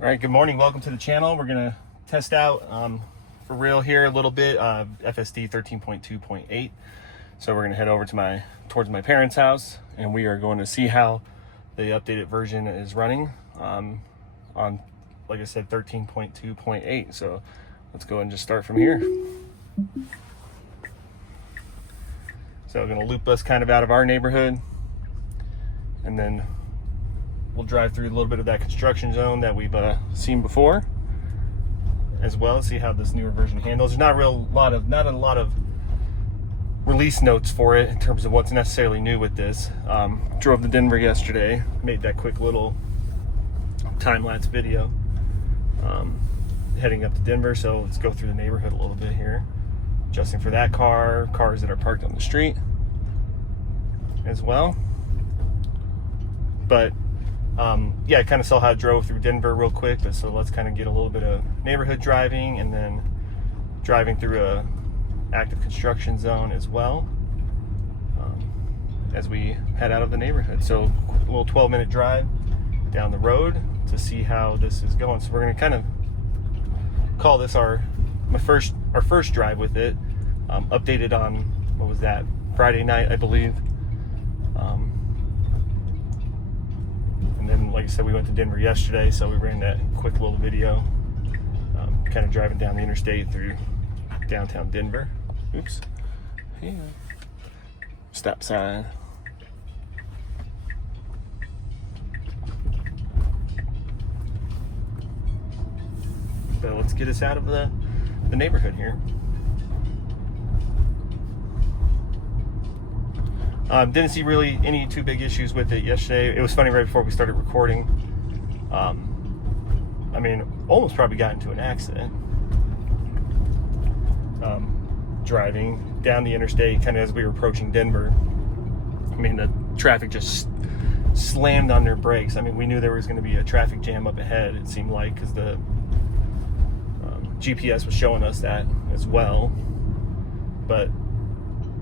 All right, good morning. Welcome to the channel. We're going to test out for real here a little bit FSD 13.2.8. So we're going to head over to towards my parents' house, and we are going to see how the updated version is running on, like I said, 13.2.8. So let's go and just start from here. So we're going to loop us kind of out of our neighborhood, and then we'll drive through a little bit of that construction zone that we've seen before, as well as see how this newer version handles. There's not a lot of release notes for it in terms of what's necessarily new with this. Drove to Denver yesterday, made that quick little time-lapse video heading up to Denver. So let's go through the neighborhood a little bit here, adjusting for that cars that are parked on the street as well. But yeah, I kind of saw how I drove through Denver real quick, but so let's kind of get a little bit of neighborhood driving and then driving through a active construction zone as well as we head out of the neighborhood. So a little 12-minute drive down the road to see how this is going. So we're going to kind of call this our first drive with it, updated on, what was that, Friday night, I believe. And then, like I said, we went to Denver yesterday, so we ran that quick little video, kind of driving down the interstate through downtown Denver. Oops. Yeah. Stop sign. So let's get us out of the neighborhood here. Didn't see really any too big issues with it yesterday. It was funny, right before we started recording, I mean, almost probably got into an accident driving down the interstate kind of as we were approaching Denver. I mean, the traffic just slammed on their brakes. I mean, we knew there was going to be a traffic jam up ahead, it seemed like, because the GPS was showing us that as well. But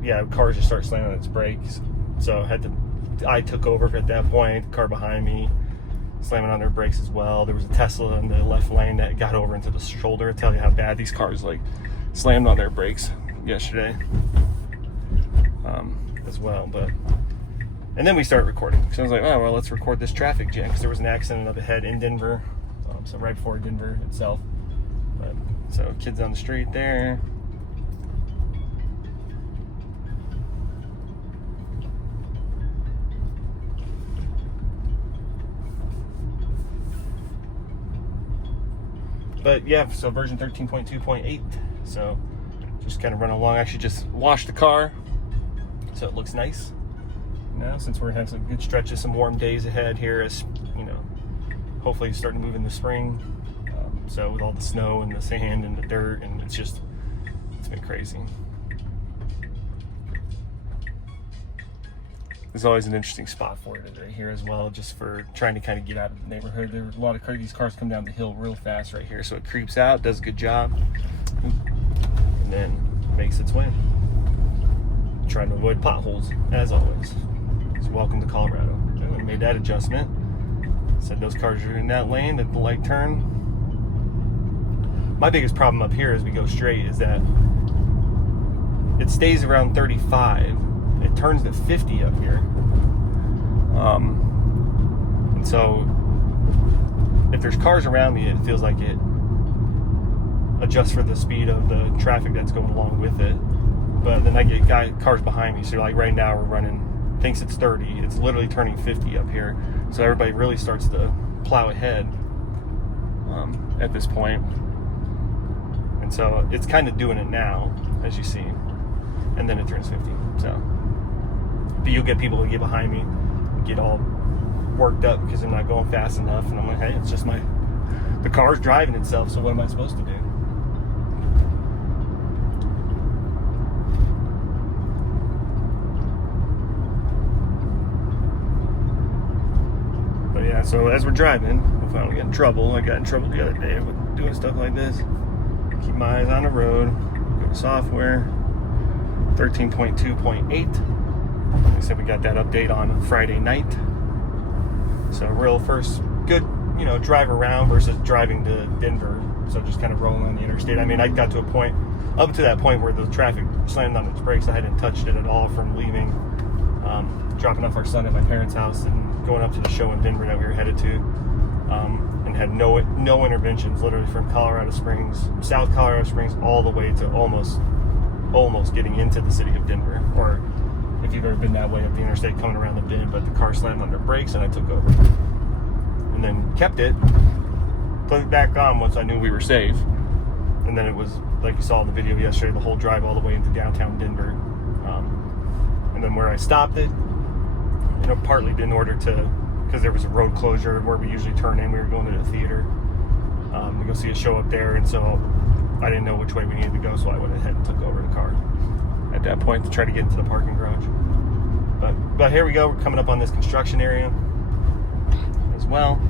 yeah, cars just start slamming on its brakes. So I took over at that point. The car behind me slamming on their brakes as well. There was a Tesla in the left lane that got over into the shoulder. I tell you how bad these cars like slammed on their brakes yesterday as well. And then we started recording. So I was like, oh well, let's record this traffic jam, because there was an accident up ahead in Denver, so right before Denver itself. But so kids on the street there. But yeah, so version 13.2.8. So just kind of running along. I actually just washed the car, so it looks nice. You know, since we're having some good stretches, some warm days ahead here, as you know, hopefully starting to move in the spring. So with all the snow and the sand and the dirt, and it's been crazy. There's always an interesting spot for it right here as well, just for trying to kind of get out of the neighborhood. There were a lot of these cars come down the hill real fast right here, so it creeps out, does a good job, and then makes its way. Trying to avoid potholes, as always. So welcome to Colorado. So we made that adjustment. Said those cars are in that lane, that the light turn. My biggest problem up here as we go straight is that it stays around 35. It turns to 50 up here. And so if there's cars around me, it feels like it adjusts for the speed of the traffic that's going along with it. But then I get cars behind me. So like right now we're running, thinks it's 30. It's literally turning 50 up here. So everybody really starts to plow ahead at this point. And so it's kind of doing it now, as you see. And then it turns 50. So but you'll get people who get behind me, get all worked up because they're not going fast enough, and I'm like, hey, it's just the car's driving itself, so what am I supposed to do? But yeah, so as we're driving, hopefully I don't get in trouble. I got in trouble the other day with doing stuff like this. Keep my eyes on the road. Go to software, 13.2.8. Like I said, we got that update on Friday night. So real first good, you know, drive around versus driving to Denver. So just kind of rolling on the interstate. I mean, I got to a point, up to that point where the traffic slammed on its brakes. I hadn't touched it at all from leaving, dropping off our son at my parents' house and going up to the show in Denver that we were headed to, and had no interventions, literally from Colorado Springs, South Colorado Springs, all the way to almost getting into the city of Denver. Or if you've ever been that way up the interstate coming around the bend, but the car slammed on their brakes and I took over. And then kept it, put it back on once I knew we were safe. And then it was, like you saw in the video yesterday, the whole drive all the way into downtown Denver. And then where I stopped it, you know, partly in order to, because there was a road closure where we usually turn in. We were going to the theater to go see a show up there, and so I didn't know which way we needed to go, so I went ahead and took over the car at that point to try to get into the parking garage. But here we go. We're coming up on this construction area as well.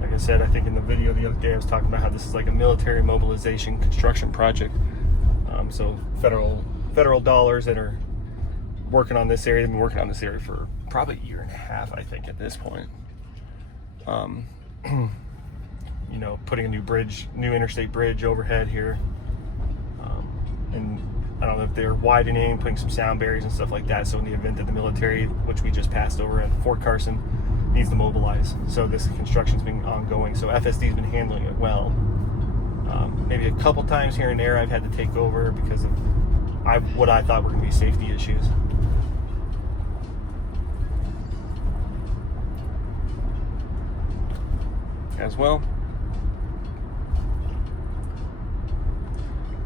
Like I said, I think in the video the other day I was talking about how this is like a military mobilization construction project. So federal dollars that are working on this area. They've been working on this area for probably a year and a half, I think, at this point. You know, putting a new interstate bridge overhead here. And I don't know if they're widening, putting some sound barriers and stuff like that. So in the event that the military, which we just passed over at Fort Carson, needs to mobilize. So this construction's been ongoing. So FSD's been handling it well. Maybe a couple times here and there I've had to take over because of what I thought were going to be safety issues. As well.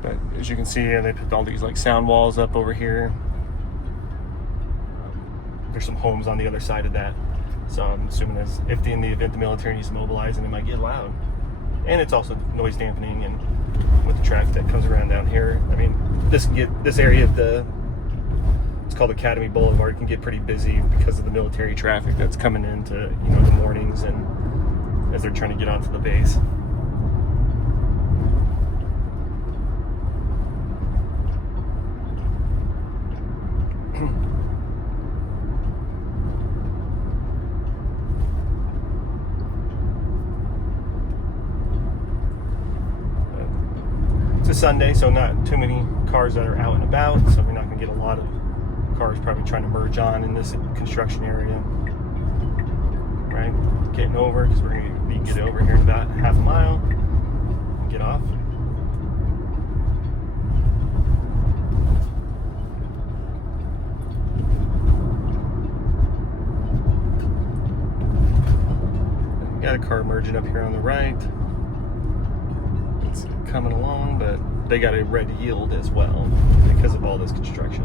But as you can see, they put all these like sound walls up over here. There's some homes on the other side of that. So I'm assuming in the event the military needs to mobilize, and it might get loud. And it's also noise dampening, and with the traffic that comes around down here. I mean, this area of it's called Academy Boulevard, can get pretty busy because of the military traffic that's coming into, you know, the mornings and as they're trying to get onto the base. It's a Sunday, so not too many cars that are out and about, so we're not going to get a lot of cars probably trying to merge on in this construction area. Right? Getting over, because we're going to get over here in about half a mile and get off. Got a car merging up here on the right. It's coming along, but they got a red yield as well because of all this construction.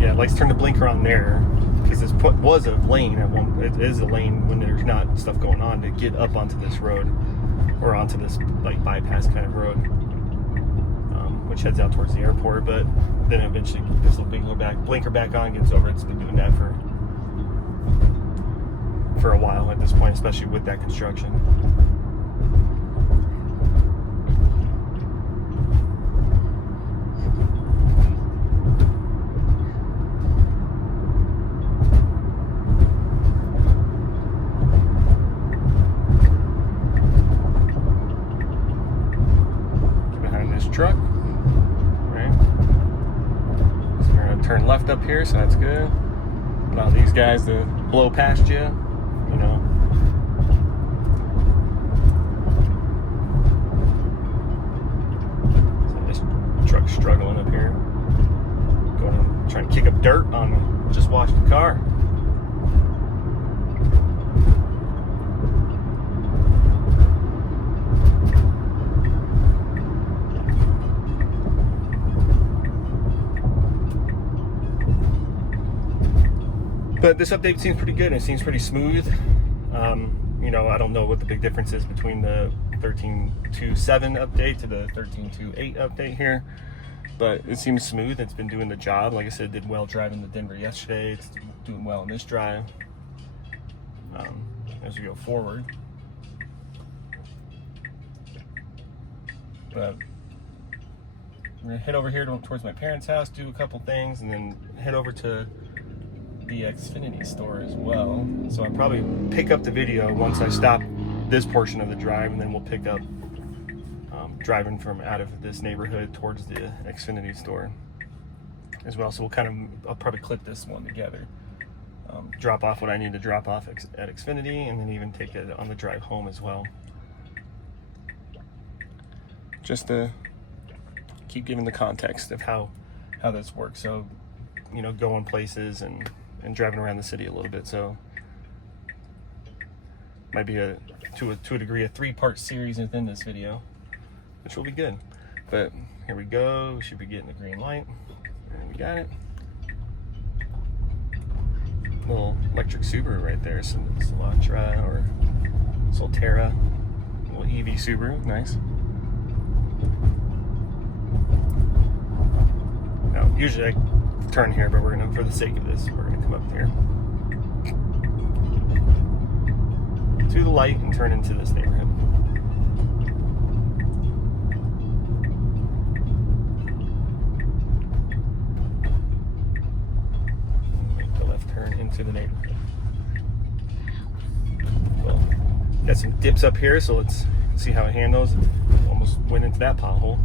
Yeah, let's turn the blinker on there. Because this was a lane at one. It is a lane when there's not stuff going on to get up onto this road, or onto this like bypass kind of road, which heads out towards the airport. But then eventually this will blinker back on, gets over. It's been doing that for a while at this point, especially with that construction. Truck, right? So we're gonna turn left up here, so that's good. Allow these guys to blow past you, you know. So this truck's struggling up here, trying to kick up dirt on me. Just washed the car. But this update seems pretty good, and it seems pretty smooth. You know, I don't know what the big difference is between the 13.2.7 update to the 13.2.8 update here. but it seems smooth. It's been doing the job. Like I said, did well driving to Denver yesterday. It's doing well in this drive as we go forward. But I'm gonna head over here towards my parents' house, do a couple things, and then head over to the Xfinity store as well. So I'll probably pick up the video once I stop this portion of the drive, and then we'll pick up driving from out of this neighborhood towards the Xfinity store as well. So I'll probably clip this one together, drop off what I need to drop off at Xfinity, and then even take it on the drive home as well, just to keep giving the context of how this works. So, you know, going places and driving around the city a little bit. So might be to a degree a 3-part series within this video, which will be good. But here we go. We should be getting the green light. And we got it. Little electric Subaru right there. Some Elantra or Solterra. Little EV Subaru. Nice. Now, usually I turn here, but we're gonna, for the sake of this, we're gonna come up here to the light and turn into this neighborhood. Make the left turn into the neighborhood. Well, got some dips up here, so let's see how it handles. Almost went into that pothole.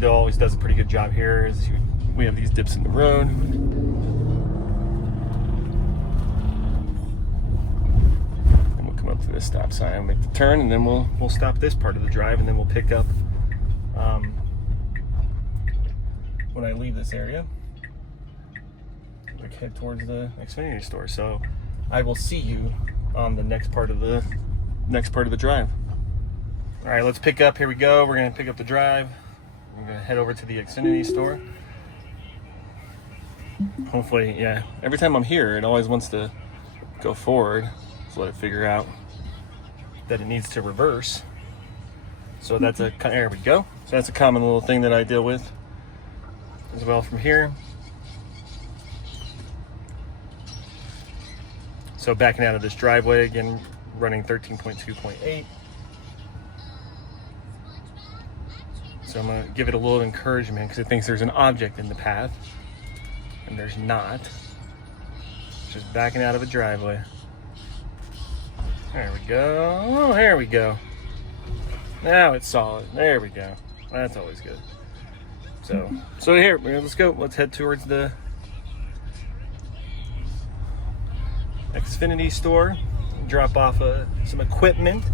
Bill always does a pretty good job here. We have these dips in the road. And we'll come up to this stop sign, make the turn, and then we'll stop this part of the drive, and then we'll pick up when I leave this area. We'll head towards the Xfinity store. So I will see you on the next part of the drive. All right, let's pick up. Here we go. We're gonna pick up the drive. We're gonna head over to the Xfinity store. Hopefully, yeah. Every time I'm here, it always wants to go forward. So let it figure out that it needs to reverse. So there we go. So that's a common little thing that I deal with as well from here. So backing out of this driveway, again, running 13.2.8. So I'm gonna give it a little encouragement because it thinks there's an object in the path, and there's not. It's just backing out of a driveway. There we go. Oh, there we go. Now it's solid. There we go. That's always good. So here, let's go. Let's head towards the Xfinity store. Drop off some equipment,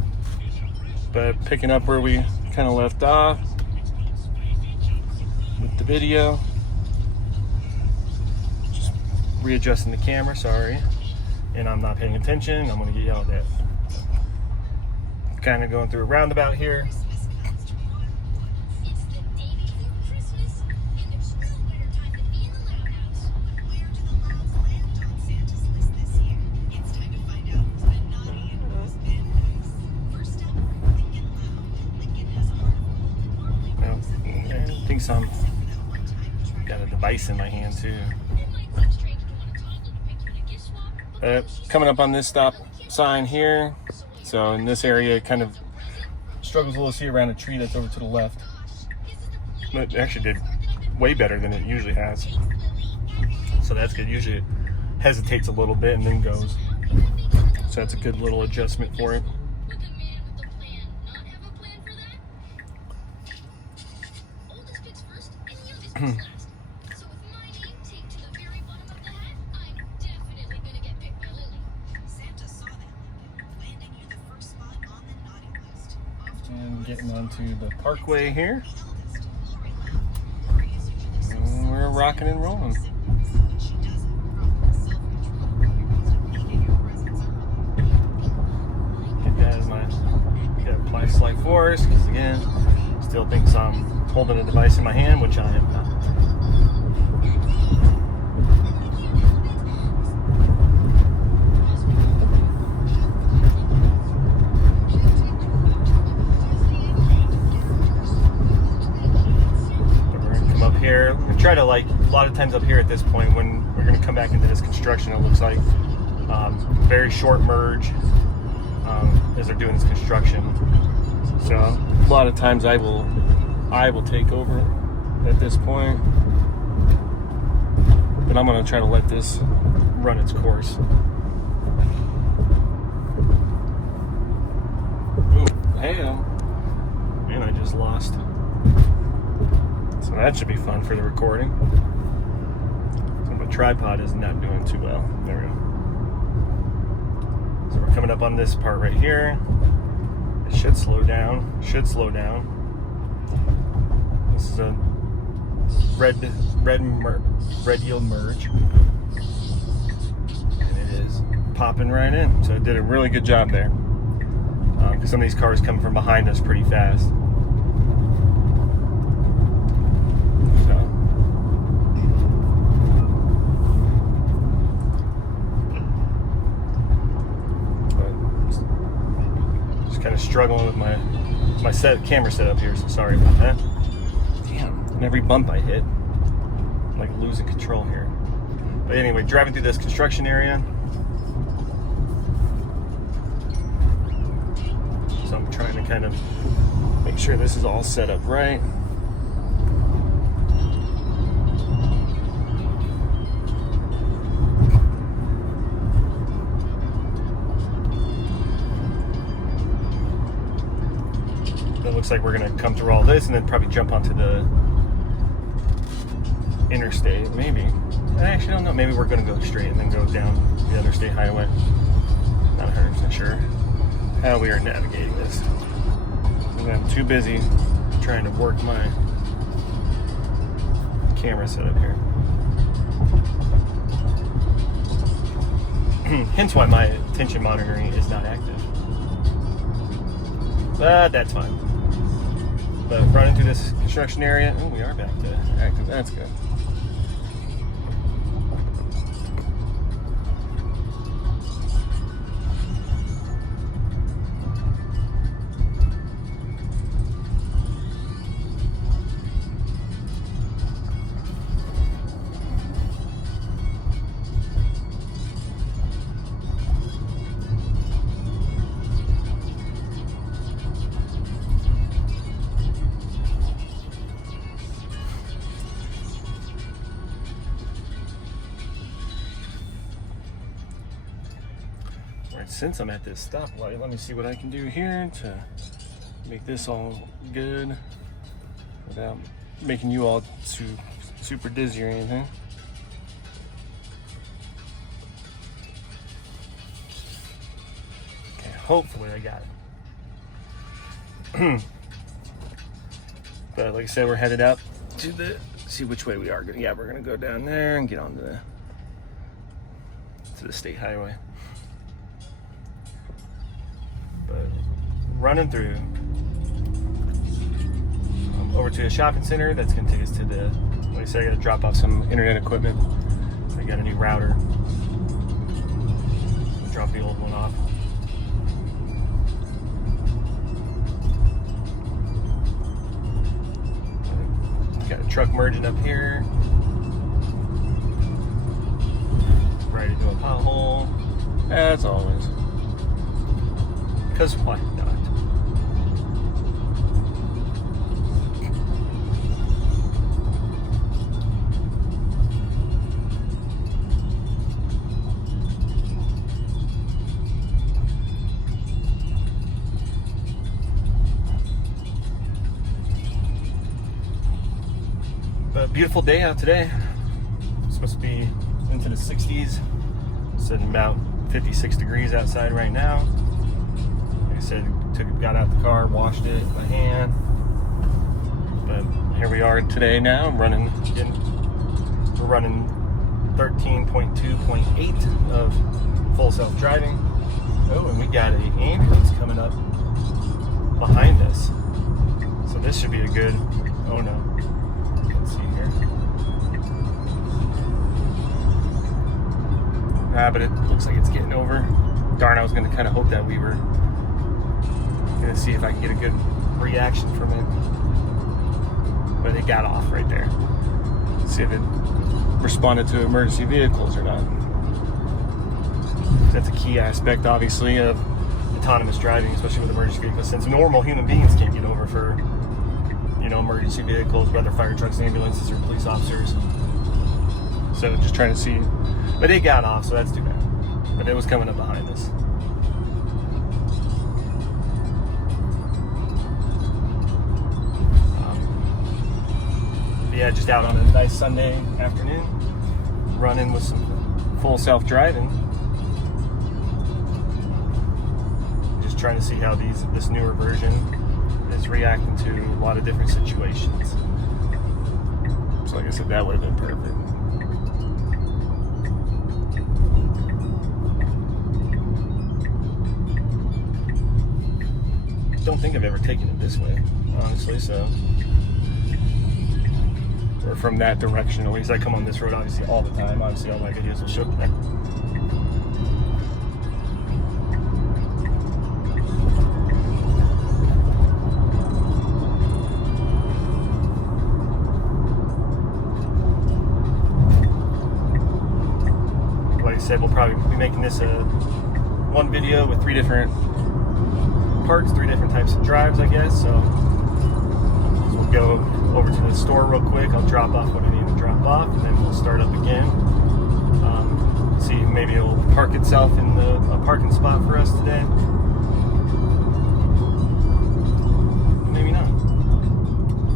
but picking up where we kind of left off with the video. Just readjusting the camera, sorry. And I'm not paying attention. I'm gonna get yelled at. Kind of going through a roundabout here. Got a device in my hand too. Coming up on this stop sign here. So in this area, it kind of struggles a little to see around a tree that's over to the left. But it actually did way better than it usually has. So that's good. Usually it hesitates a little bit and then goes. So that's a good little adjustment for it. And getting onto the parkway here. And we're rocking and rolling. Get guys, gotta apply slight force because again, still thinks I'm holding a device in my hand, which I am not. try to, like, a lot of times up here at this point when we're going to come back into this construction, it looks like very short merge as they're doing this construction. So a lot of times I will take over at this point, but I'm going to try to let this run its course. Ooh, hey, man, I just lost. So that should be fun for the recording. So my tripod is not doing too well. There we go. So we're coming up on this part right here. It should slow down. This is a red yield merge. And it is popping right in. So it did a really good job there. Because some of these cars come from behind us pretty fast. Kind of struggling with my camera setup here, so sorry about that. Damn, and every bump I hit, I'm like losing control here. But anyway, driving through this construction area. So I'm trying to kind of make sure this is all set up right. It looks like we're going to come through all this and then probably jump onto the interstate. Maybe. I actually don't know. Maybe we're going to go straight and then go down the interstate highway. Not 100% sure how we are navigating this. I'm too busy trying to work my camera setup here. Hence why my attention monitoring is not active. But that's fine. But running through this construction area, oh, we are back to active. That's good. Since I'm at this stoplight, let me see what I can do here to make this all good without making you all super dizzy or anything. Okay, hopefully I got it. But like I said, we're headed up to see which way we are going. Yeah, we're gonna go down there and get onto the state highway. But running through over to a shopping center that's going to take us to the, like I said, I got to drop off some internet equipment. I got a new router. Drop the old one off. Got a truck merging up here. Right into a pothole. As always. Because why not? But beautiful day out today. It's supposed to be into the 60s. Sitting about 56 degrees outside right now. Said got out the car, washed it by hand, but here we are today now. We're running 13.2.8 of full self-driving. Oh, and we got an ambulance coming up behind us, so this should be a good, oh no, let's see here. But it looks like it's getting over. Darn, I was going to kind of hope that we were gonna see if I can get a good reaction from it, but it got off right there. See if it responded to emergency vehicles or not. That's a key aspect, obviously, of autonomous driving, especially with emergency vehicles, since normal human beings can't get over for, emergency vehicles, whether fire trucks, ambulances, or police officers. So just trying to see, but it got off, so that's too bad. But it was coming up behind us. Yeah, just out on a nice Sunday afternoon, running with some full self-driving. Just trying to see how this newer version is reacting to a lot of different situations. So like I said, that would have been perfect. Don't think I've ever taken it this way, honestly, so. Or from that direction, at least. I come on this road obviously all the time. Obviously all my videos will show that. Like I said, we'll probably be making this one video with 3 different parts, 3 different types of drives, I guess. So we'll go over to the store real quick. I'll drop off what I need to drop off, and then we'll start up again. See, maybe it'll park itself in a parking spot for us today. Maybe not.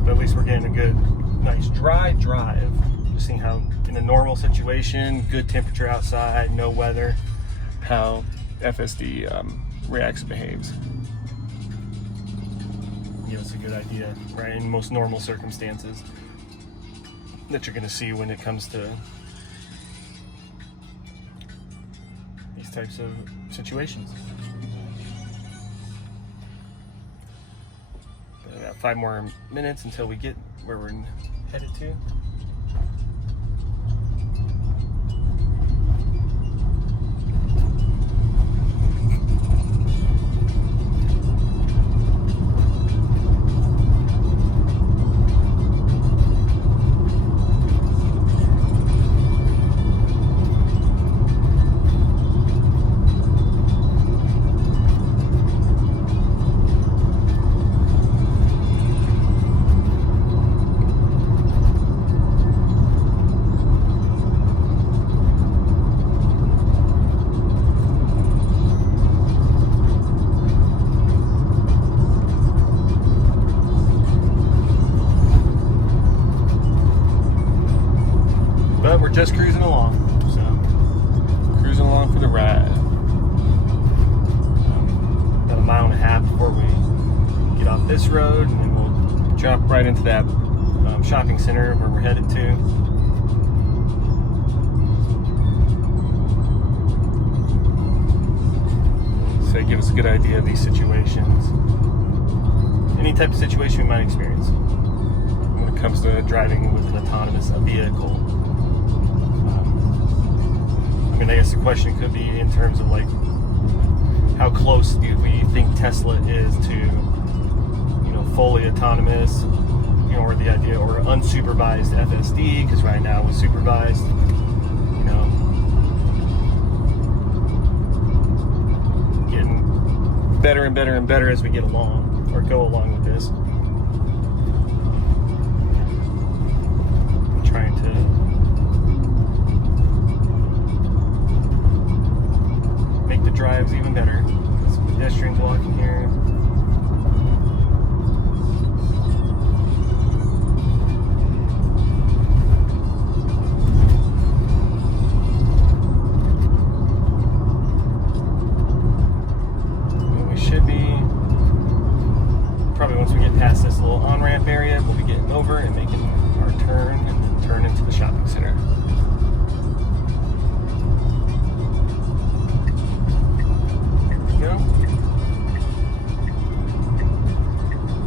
But at least we're getting a good, nice dry drive. Just seeing how, in a normal situation, good temperature outside, no weather, how FSD reacts and behaves. Give us a good idea, right, in most normal circumstances that you're going to see when it comes to these types of situations. But about 5 more minutes until we get where we're headed to. But we're just cruising along, so cruising along for the ride. About 1.5 miles before we get off this road, and then we'll drop right into that shopping center where we're headed to. So it gives us a good idea of these situations. Any type of situation we might experience when it comes to driving with an autonomous vehicle. I mean, I guess the question could be in terms of like, how close do we think Tesla is to, fully autonomous, or the idea, or unsupervised FSD, because right now with supervised, getting better and better and better as we get along, or go along with this. I'm trying to make the drives even better. Some pedestrians walking here. Probably once we get past this little on-ramp area, we'll be getting over and making our turn and then turn into the shopping center. Here we go.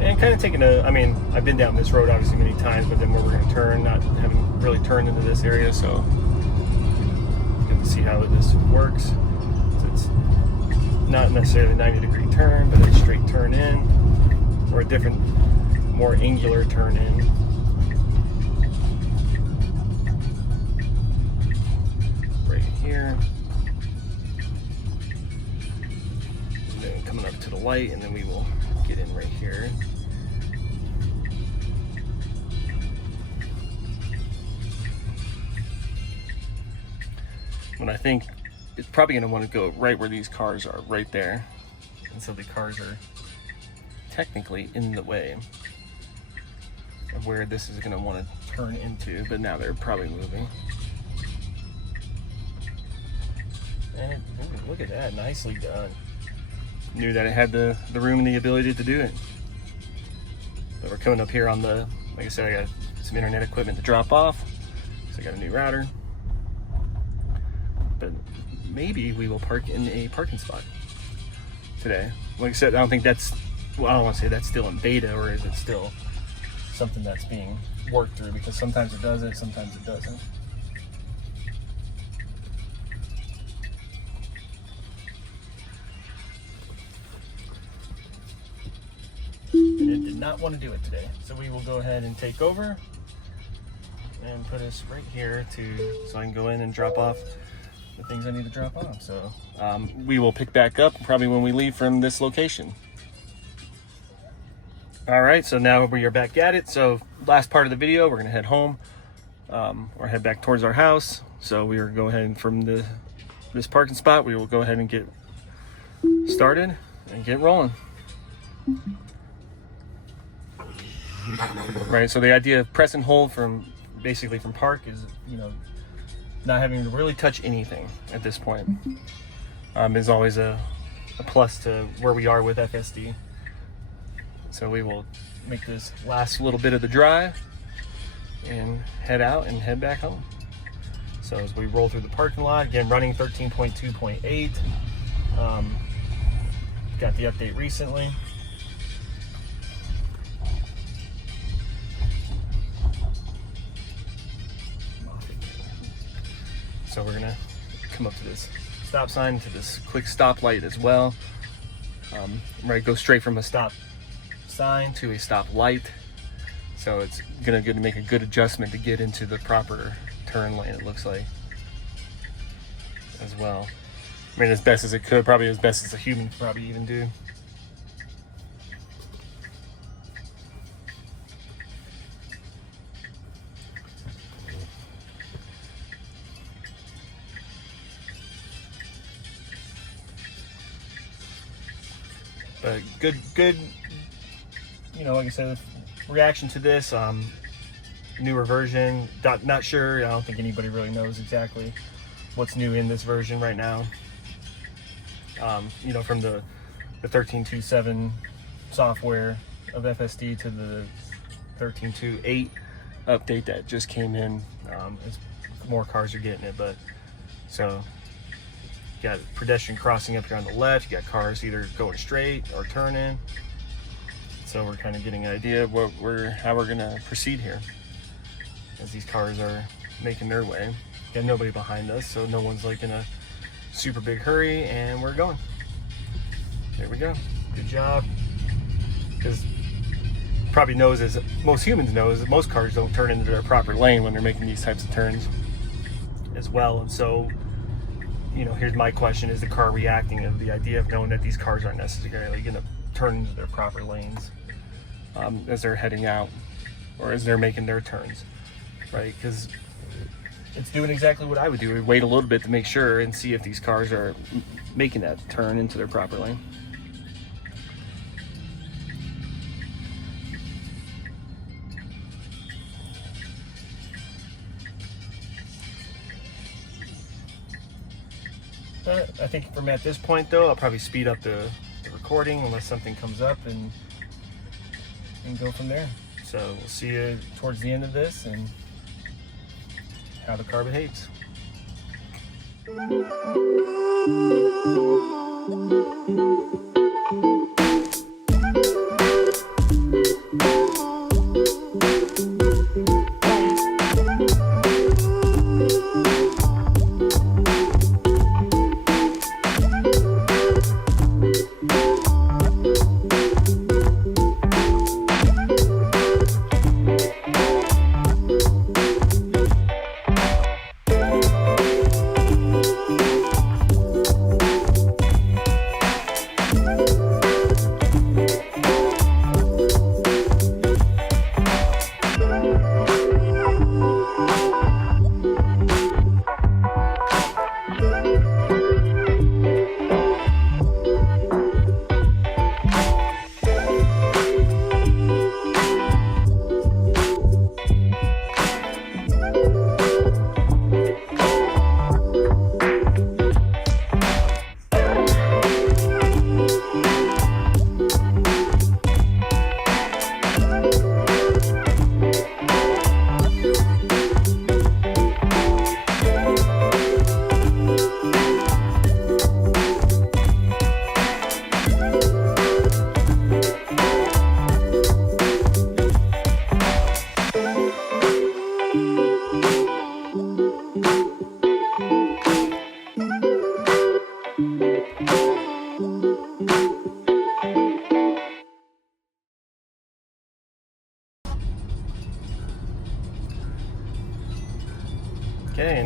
And kind of taking I've been down this road obviously many times, but then where we're going to turn, not having really turned into this area, so good to see how this works. So it's not necessarily a 90-degree turn, but a straight turn in. Or a different, more angular turn in. here. And then coming up to the light, and then we will get in right here. And I think it's probably going to want to go right where these cars are, right there. And so the cars are technically in the way of where this is going to want to turn into, but now they're probably moving. And ooh, look at that, nicely done. Knew that it had the room and the ability to do it. But we're coming up here on the, like I said, I got some internet equipment to drop off. So I got a new router. But maybe we will park in a parking spot today. Like I said, I don't think that's, well, I don't want to say that's still in beta, or is it still something that's being worked through, because sometimes it does it, sometimes it doesn't. And it did not want to do it today. So we will go ahead and take over and put us right here so I can go in and drop off the things I need to drop off. So we will pick back up probably when we leave from this location. All right, so now we are back at it. So last part of the video, we're gonna head home or head back towards our house. So we are go ahead from this parking spot, we will go ahead and get started and get rolling. Right, so the idea of press and hold basically from park is, not having to really touch anything at this point is always a plus to where we are with FSD. So we will make this last little bit of the drive and head out and head back home. So as we roll through the parking lot, again, running 13.2.8. Got the update recently. So we're gonna come up to this stop sign, to this quick stoplight as well. Right, go straight from a stop sign to a stop light. So it's gonna make a good adjustment to get into the proper turn lane, it looks like, as well. I mean, as best as it could, probably as best as a human could probably even do. But good, like I said, reaction to this newer version. Not sure. I don't think anybody really knows exactly what's new in this version right now. From the 13.2.7 software of FSD to the 13.2.8 update that just came in. As more cars are getting it, but so. You got pedestrian crossing up here on the left. You got cars either going straight or turning. So we're kind of getting an idea of how we're gonna proceed here as these cars are making their way. Got nobody behind us, so no one's like in a super big hurry, and we're going. There we go. Good job. Because probably knows, as most humans know, is that most cars don't turn into their proper lane when they're making these types of turns as well. And so, here's my question: is the car reacting to the idea of knowing that these cars aren't necessarily going to turn into their proper lanes as they're heading out, or as they're making their turns, right? Because it's doing exactly what I would do. We'd wait a little bit to make sure and see if these cars are making that turn into their proper lane. I think from at this point, though, I'll probably speed up the recording unless something comes up and go from there. So we'll see you towards the end of this and how the car behaves.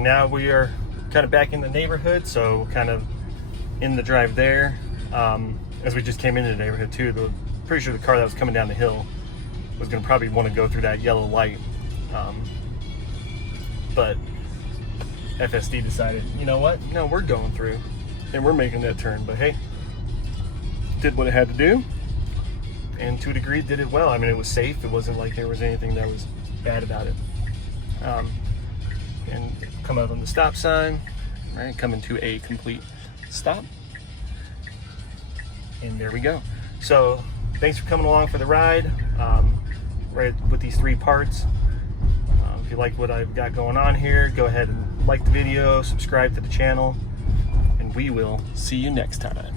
And now we are kind of back in the neighborhood, so kind of in the drive there. As we just came into the neighborhood too, pretty sure the car that was coming down the hill was going to probably want to go through that yellow light. But FSD decided, you know what? No, we're going through and we're making that turn. But hey, did what it had to do, and to a degree did it well. I mean, it was safe. It wasn't like there was anything that was bad about it. And come out on the stop sign, right? Coming to a complete stop. And there we go. So thanks for coming along for the ride, right, with these 3 parts. If you like what I've got going on here, go ahead and like the video, subscribe to the channel, and we will see you next time.